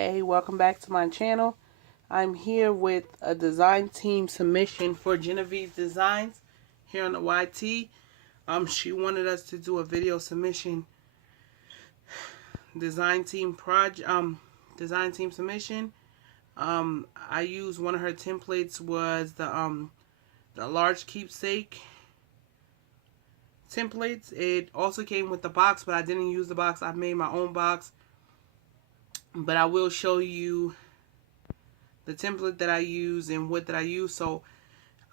Hey, welcome back to my channel. I'm here with a design team submission for Genevieve's Designs here on the YT. She wanted us to do a video submission, design team submission. I used one of her templates was the large keepsake templates. It also came with the box, but I didn't use the box. I made my own box. But I will show you the template that I use and what that I use. So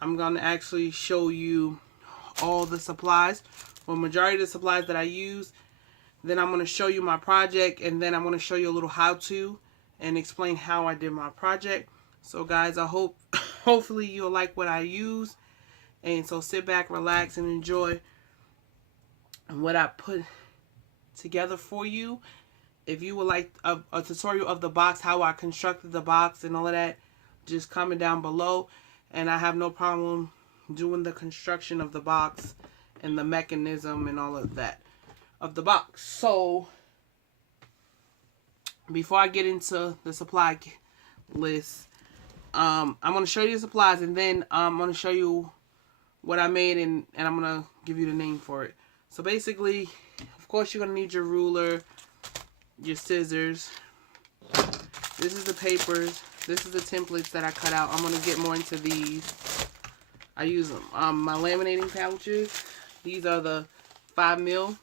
I'm going to actually show you all the supplies, or majority of the supplies that I use. Then I'm going to show you my project, and then I'm going to show you a little how-to and explain how I did my project. So guys, I hope hopefully you'll like what I use. And so sit back, relax, and enjoy what I put together for you. If you would like a tutorial of the box, how I constructed the box and all of that, just comment down below. And I have no problem doing the construction of the box and the mechanism and all of that of the box. So before I get into the supply list, I'm going to show you the supplies, and then I'm going to show you what I made, and I'm going to give you the name for it. So basically, of course, you're going to need your ruler, your scissors. This is the papers. This is the templates that I cut out. I'm going to get more into these. I use my laminating pouches. These are the 5mm.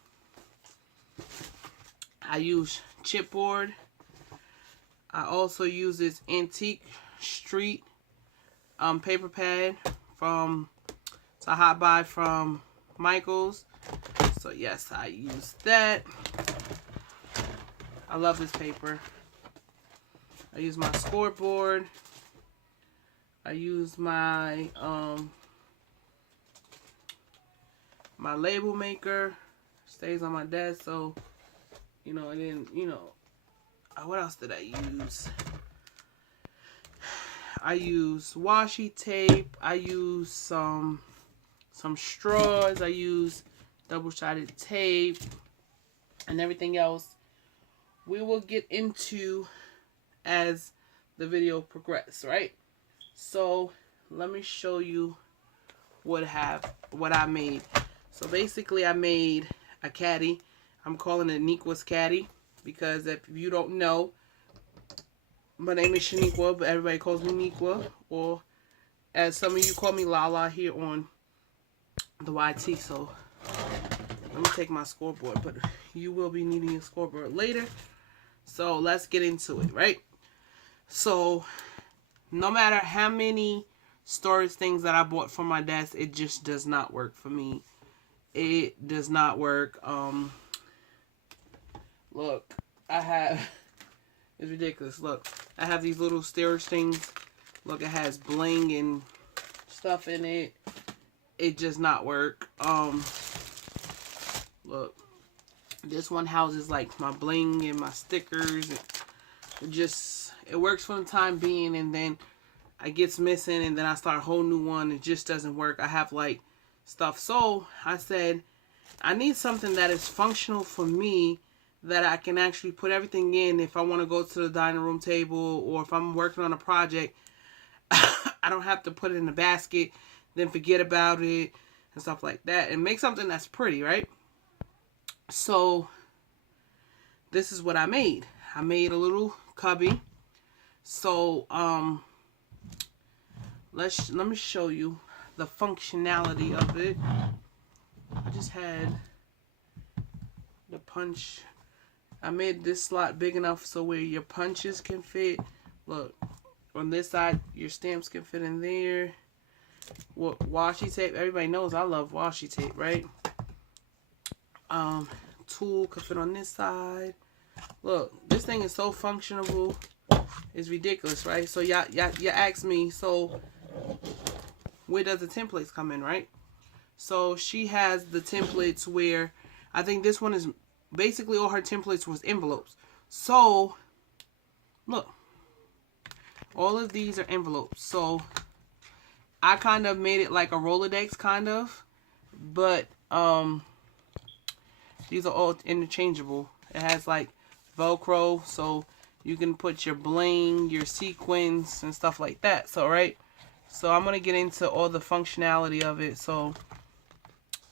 I use chipboard. I also use this antique street paper pad from a hot buy from Michael's. So yes, I use that. I love this paper. I use my scoreboard. I use my my label maker. Stays on my desk, so you know, and then what else did I use? I use washi tape. I use some straws. I use double-sided tape and everything else we will get into as the video progresses, right? So let me show you what I made. So basically I made a caddy. I'm calling it Nequa's caddy because if you don't know, my name is Shaniqua, but everybody calls me Nequa, or as some of you call me Lala here on the YT. So let me take my scoreboard, but you will be needing a scoreboard later. So let's get into it, right? So no matter how many storage things that I bought for my desk, it just does not work for me. It does not work. Look, it's ridiculous. Look, I have these little storage things. Look, it has bling and stuff in it. It does not work. Look, this one houses like my bling and my stickers. It works for the time being, and then it gets missing, and then I start a whole new one. It just doesn't work. I have like stuff. So I said, I need something that is functional for me, that I can actually put everything in if I want to go to the dining room table, or if I'm working on a project. I don't have to put it in a basket, then forget about it and stuff like that, and make something that's pretty, right? So this is what I made. I made a little cubby. So let me show you the functionality of it. I just had the punch. I made this slot big enough so where your punches can fit. Look, on this side, your stamps can fit in there. What washi tape? Everybody knows I love washi tape, right? Tool could fit on this side. Look, this thing is so functional. It's ridiculous, right? So y'all ask me, so where does the templates come in, right? So she has the templates where I think this one is basically all her templates was envelopes. So look, all of these are envelopes. So I kind of made it like a Rolodex kind of, but these are all interchangeable. It has like Velcro, so You can put your bling, your sequins, and stuff like that. So, right? So, I'm going to get into all the functionality of it. So,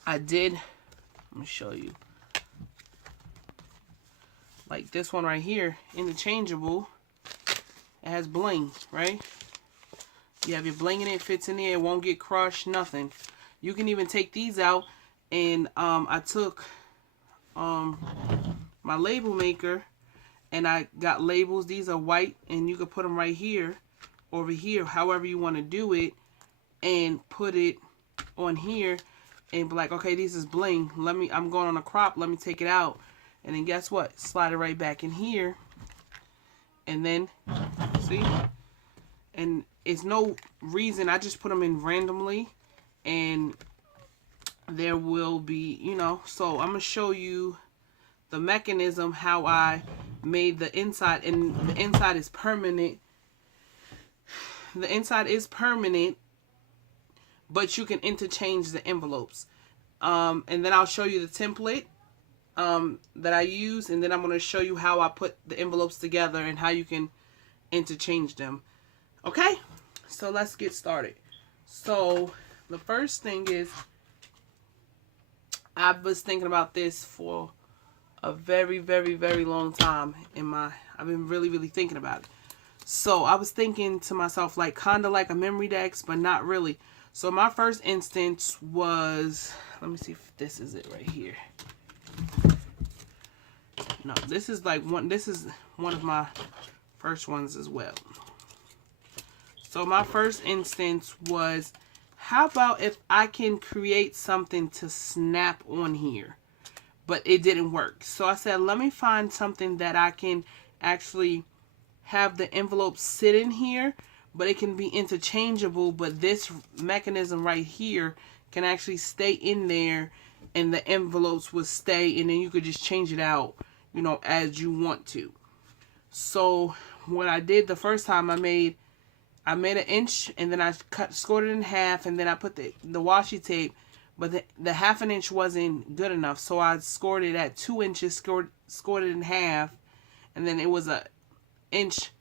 let me show you. Like this one right here, interchangeable. It has bling, right? You have your bling in it, fits in there, it won't get crushed, nothing. You can even take these out, and I took my label maker, and I got labels. These are white, and you can put them right here, over here, however you want to do it, and put it on here, and be like, okay, this is bling. I'm going on a crop. Let me take it out, and then guess what? Slide it right back in here, and then see, and it's no reason. I just put them in randomly, and there will be, you know. So I'm gonna show you the mechanism, how I made the inside, and the inside is permanent. The inside is permanent, but you can interchange the envelopes. And then I'll show you the template that I use, and then I'm going to show you how I put the envelopes together and how you can interchange them. Okay, so let's get started. So the first thing is, I was thinking about this for a very, very, very long time. I've been really thinking about it. So I was thinking to myself, like, kind of like a memory dex, but not really. So my first instance was, let me see if this is it right here. No, this is one of my first ones as well. So my first instance was, how about if I can create something to snap on here? But it didn't work. So I said, let me find something that I can actually have the envelope sit in here, but it can be interchangeable. But this mechanism right here can actually stay in there, and the envelopes will stay, and then you could just change it out, you know, as you want to. So what I did the first time, I made an inch, and then I scored it in half, and then I put the washi tape, but the half an inch wasn't good enough, so I scored it at 2 inches, scored it in half, and then it was an inch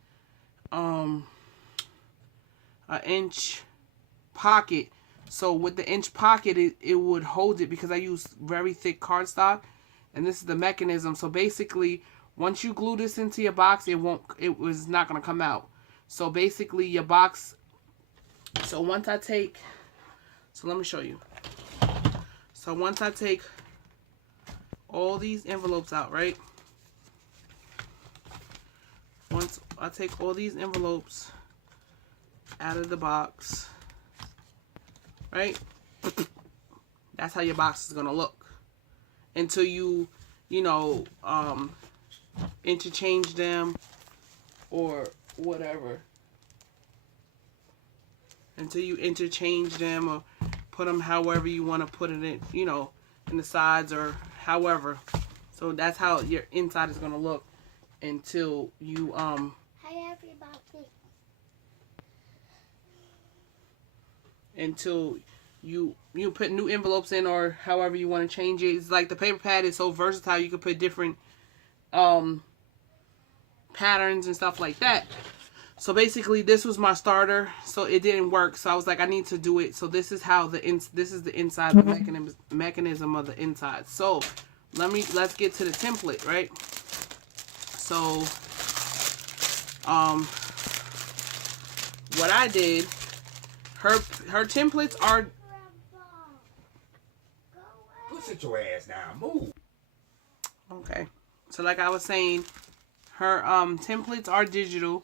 pocket. So with the inch pocket, it would hold it, because I used very thick cardstock, and this is the mechanism. So basically, once you glue this into your box, it was not going to come out. So basically, your box, so let me show you. So once I take all these envelopes out, right? Once I take all these envelopes out of the box, right? That's how your box is going to look until you know, interchange them or whatever. Until you interchange them or put them however you want to put it in, you know, in the sides or however. So that's how your inside is going to look until you Hi everybody. Until you put new envelopes in, or however you want to change it. It's like the paper pad is so versatile, you can put different patterns and stuff like that. So basically, this was my starter, so it didn't work. So I was like, I need to do it. So this is how this is the inside, the mechanism of the inside. So let's get to the template, right? So what I did, her templates are. Go sit your ass down. Move. Okay. So like I was saying, her templates are digital.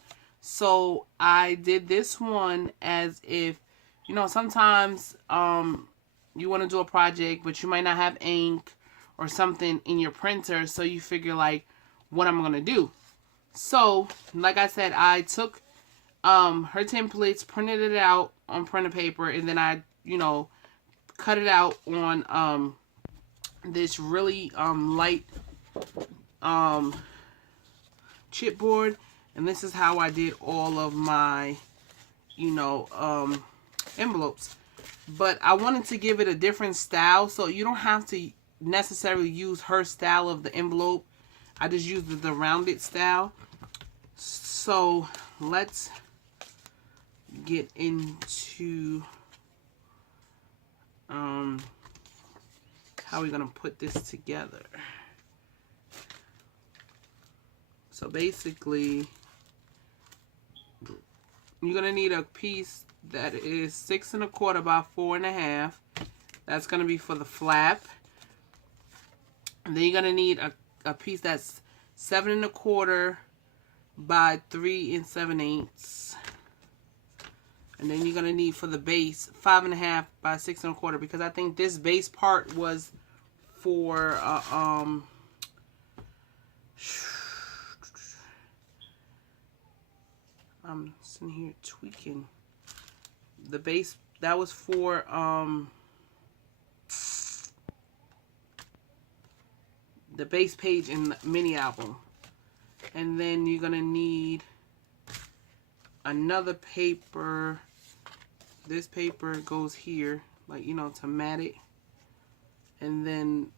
So I did this one as if, you know, sometimes you want to do a project, but you might not have ink or something in your printer. So you figure, like, what I'm going to do. So, like I said, I took her templates, printed it out on printer paper, and then I, you know, cut it out on this really light chipboard. And this is how I did all of my, you know, envelopes. But I wanted to give it a different style, so you don't have to necessarily use her style of the envelope. I just used the rounded style. So let's get into how we're gonna put this together. So basically, you're gonna need a piece that is 6 1/4 by 4 1/2. That's gonna be for the flap. And then you're gonna need a piece that's 7 1/4 by 3 7/8. And then you're gonna need for the base 5 1/2 by 6 1/4, because I think this base part was for I'm sitting here tweaking. The base that was for the base page in the mini album. And then you're gonna need another paper. This paper goes here, like, you know, to mat it. And then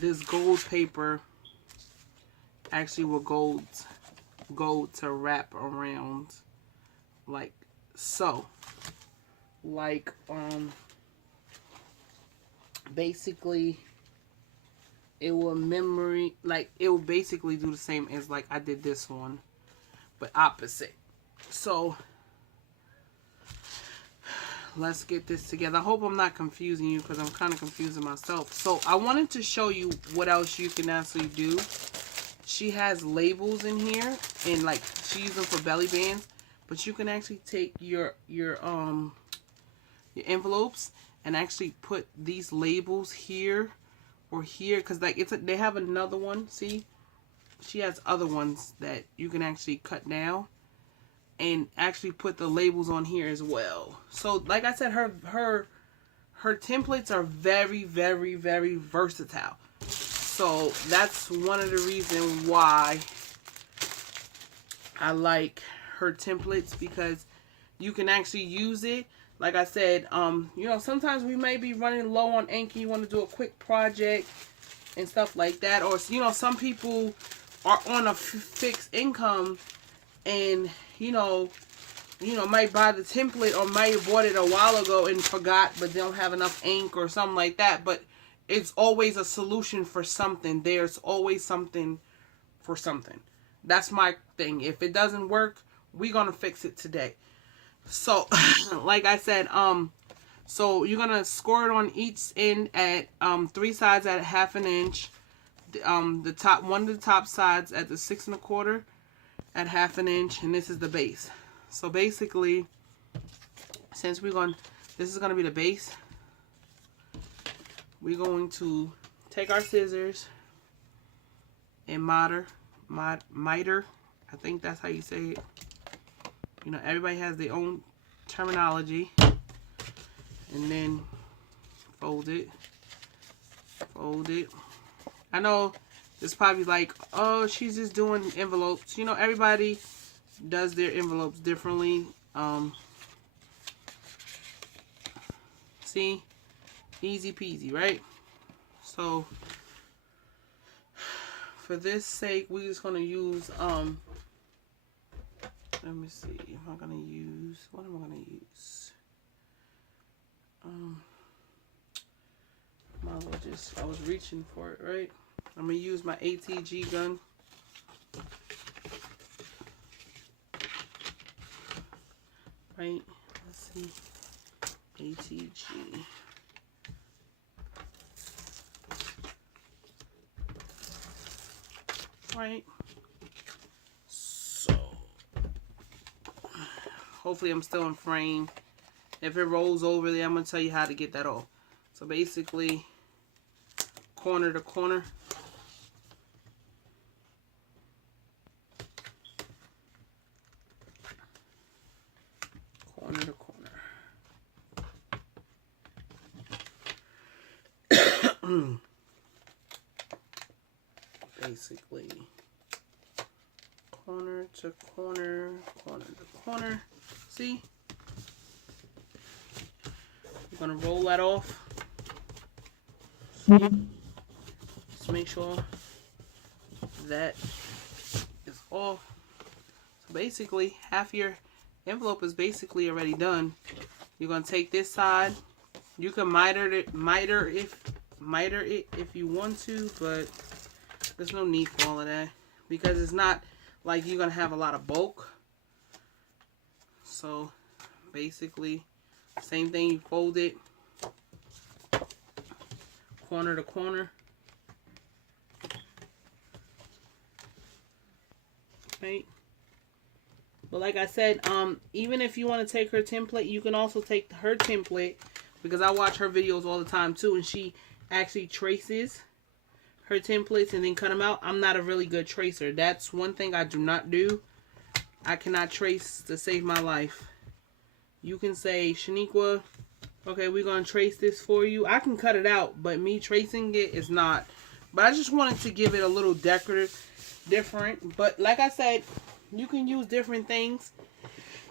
this gold paper actually will go to wrap around like so. Like basically it will basically do the same as like I did this one, but opposite. So let's get this together. I hope I'm not confusing you, because I'm kind of confusing myself. So I wanted to show you what else you can actually do. She has labels in here, and like she uses them for belly bands, but you can actually take your envelopes and actually put these labels here or here, because like they have another one. See, she has other ones that you can actually cut down and actually put the labels on here as well. So like I said, her templates are very, very, very versatile. So that's one of the reasons why I like her templates, because you can actually use it. Like I said, you know, sometimes we may be running low on ink and you want to do a quick project and stuff like that. Or, you know, some people are on a fixed income and, you know, might buy the template or might have bought it a while ago and forgot, but they don't have enough ink or something like that. But it's always a solution for something. There's always something for something. That's my thing. If it doesn't work, we're going to fix it today. So, like I said, so you're going to score it on each end at 3 sides at 1/2 inch. The top, one of the top sides at the 6 1/4 at 1/2 inch, and this is the base. So basically, since this is going to be the base, we're going to take our scissors and miter, I think that's how you say it. You know, everybody has their own terminology. And then fold it. I know it's probably like, oh, she's just doing envelopes. You know, everybody does their envelopes differently. See? Easy peasy, right? So for this sake, we're just gonna use let me see. What am I gonna use? I was reaching for it, right? I'm gonna use my ATG gun. Right? Let's see. ATG. Right. So hopefully I'm still in frame. If it rolls over there, I'm going to tell you how to get that off. So basically, corner to corner. Corner to corner. Basically, corner to corner, corner to corner. See? I'm going to roll that off. Just make sure that is basically half your envelope is basically already done. You're gonna take this side. You can miter it if you want to, but there's no need for all of that because it's not like you're gonna have a lot of bulk. So basically, same thing. You fold it corner to corner. Right. But like I said, even if you want to take her template, you can also take her template because I watch her videos all the time too, and she actually traces her templates and then cut them out. I'm not a really good tracer. That's one thing I do not do. I cannot trace to save my life. You can say, Shaniqua, okay, we're going to trace this for you. I can cut it out, but me tracing it is not. But I just wanted to give it a little decorative, different. But like I said, you can use different things.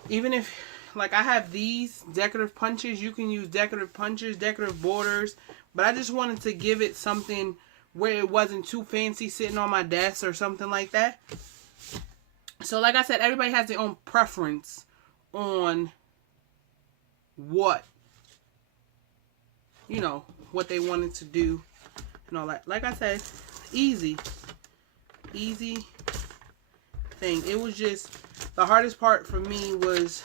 Even if, like I have these decorative punches, you can use decorative punches, decorative borders. But I just wanted to give it something where it wasn't too fancy sitting on my desk or something like that. So like I said, everybody has their own preference on what, you know, what they wanted to do. And all that. Like I said, easy thing. It was just, the hardest part for me was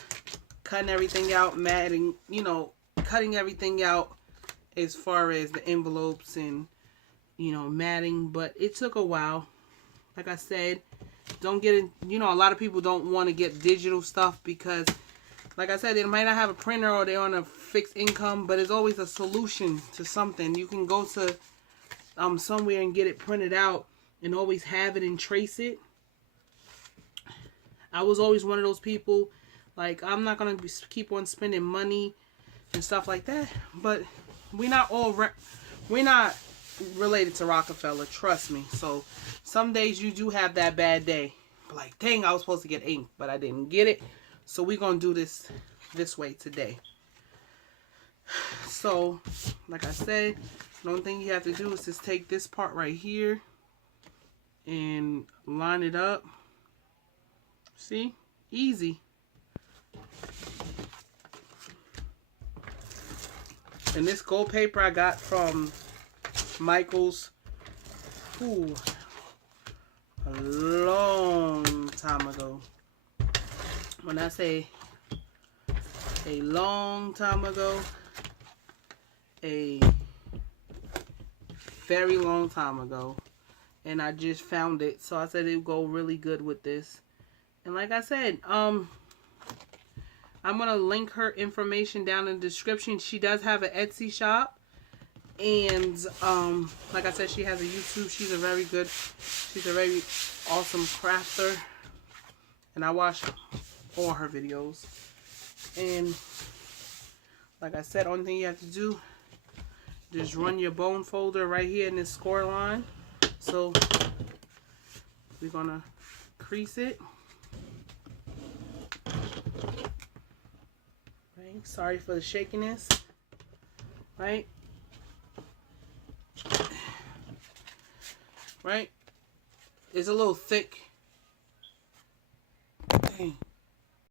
cutting everything out, matting, you know, cutting everything out as far as the envelopes and, you know, matting. But it took a while. Like I said, don't get in, you know, a lot of people don't want to get digital stuff because, like I said, they might not have a printer or they're on a fixed income, but it's always a solution to something. You can go to somewhere and get it printed out and always have it and trace it. I was always one of those people, like, I'm not going to keep on spending money and stuff like that, but we're not related to Rockefeller, trust me. So some days you do have that bad day, like, dang, I was supposed to get ink, but I didn't get it. So we're going to do this way today. So, like I said, the only thing you have to do is just take this part right here and line it up. See? Easy. And this gold paper I got from Michael's, a long time ago. When I say a long time ago, a very long time ago, and I just found it, so I said it would go really good with this. And like I said, I'm gonna link her information down in the description. She does have an Etsy shop, and like I said, she has a YouTube. She's a very awesome crafter, and I watch all her videos. And like I said, only thing you have to do, just run your bone folder right here in this score line. So we're gonna crease it. Right, sorry for the shakiness. Right, right. It's a little thick